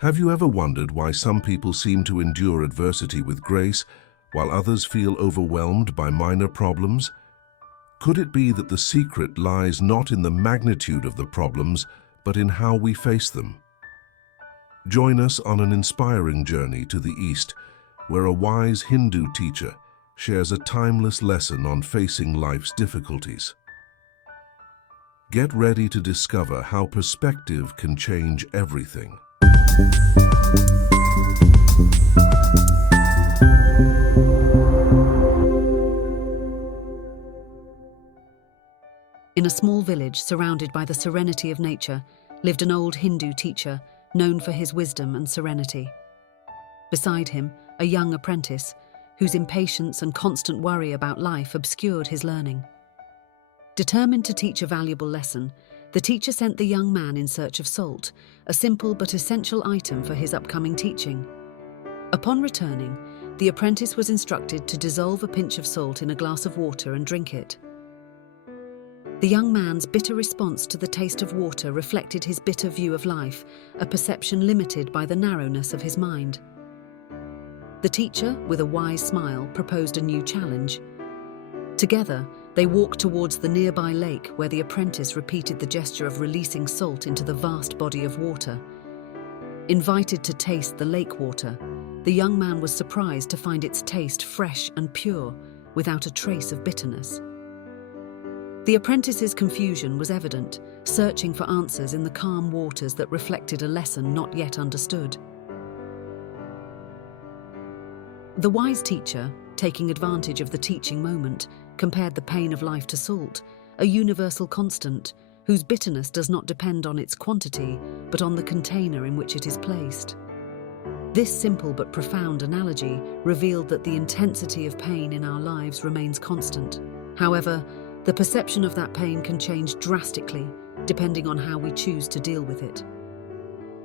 Have you ever wondered why some people seem to endure adversity with grace, while others feel overwhelmed by minor problems? Could it be that the secret lies not in the magnitude of the problems, but in how we face them? Join us on an inspiring journey to the East, where a wise Hindu teacher shares a timeless lesson on facing life's difficulties. Get ready to discover how perspective can change everything. In a small village surrounded by the serenity of nature lived an old Hindu teacher known for his wisdom and serenity. Beside him, a young apprentice whose impatience and constant worry about life obscured his learning. Determined to teach a valuable lesson, the teacher sent the young man in search of salt, a simple but essential item for his upcoming teaching. Upon returning, the apprentice was instructed to dissolve a pinch of salt in a glass of water and drink it. The young man's bitter response to the taste of water reflected his bitter view of life, a perception limited by the narrowness of his mind. The teacher, with a wise smile, proposed a new challenge. Together, they walked towards the nearby lake where the apprentice repeated the gesture of releasing salt into the vast body of water. Invited to taste the lake water, the young man was surprised to find its taste fresh and pure, without a trace of bitterness. The apprentice's confusion was evident, searching for answers in the calm waters that reflected a lesson not yet understood. The wise teacher, taking advantage of the teaching moment, compared the pain of life to salt, a universal constant whose bitterness does not depend on its quantity, but on the container in which it is placed. This simple but profound analogy revealed that the intensity of pain in our lives remains constant. However, the perception of that pain can change drastically, depending on how we choose to deal with it.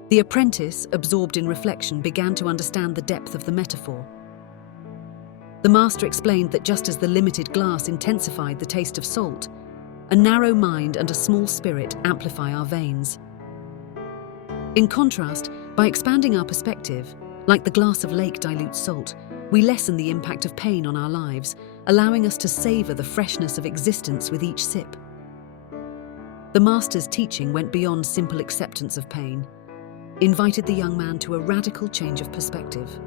The apprentice, absorbed in reflection, began to understand the depth of the metaphor. The master explained that just as the limited glass intensified the taste of salt, a narrow mind and a small spirit amplify our veins. In contrast, by expanding our perspective, like the glass of lake dilutes salt, we lessen the impact of pain on our lives, allowing us to savor the freshness of existence with each sip. The master's teaching went beyond simple acceptance of pain, invited the young man to a radical change of perspective.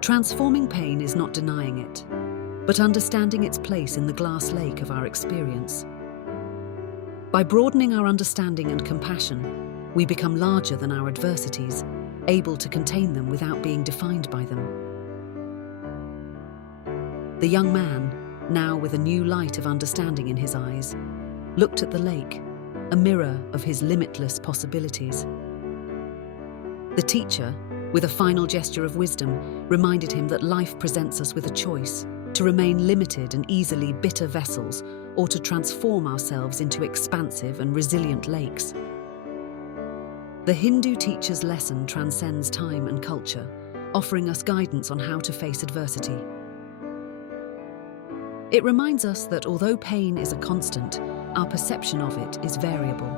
Transforming pain is not denying it, but understanding its place in the glass lake of our experience. By broadening our understanding and compassion, we become larger than our adversities, able to contain them without being defined by them. The young man, now with a new light of understanding in his eyes, looked at the lake, a mirror of his limitless possibilities. The teacher, with a final gesture of wisdom, reminded him that life presents us with a choice: to remain limited and easily bitter vessels, or to transform ourselves into expansive and resilient lakes. The Hindu teacher's lesson transcends time and culture, offering us guidance on how to face adversity. It reminds us that although pain is a constant, our perception of it is variable.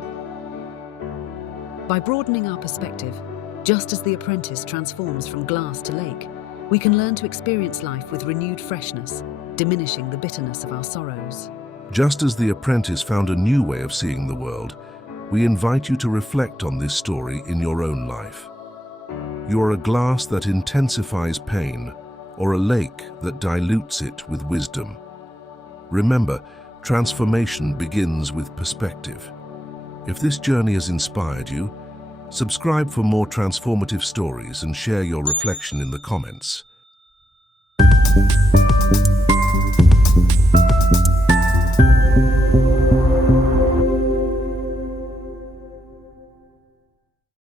By broadening our perspective, just as the apprentice transforms from glass to lake, we can learn to experience life with renewed freshness, diminishing the bitterness of our sorrows. Just as the apprentice found a new way of seeing the world, we invite you to reflect on this story in your own life. You are a glass that intensifies pain, or a lake that dilutes it with wisdom. Remember, transformation begins with perspective. If this journey has inspired you, subscribe for more transformative stories and share your reflection in the comments.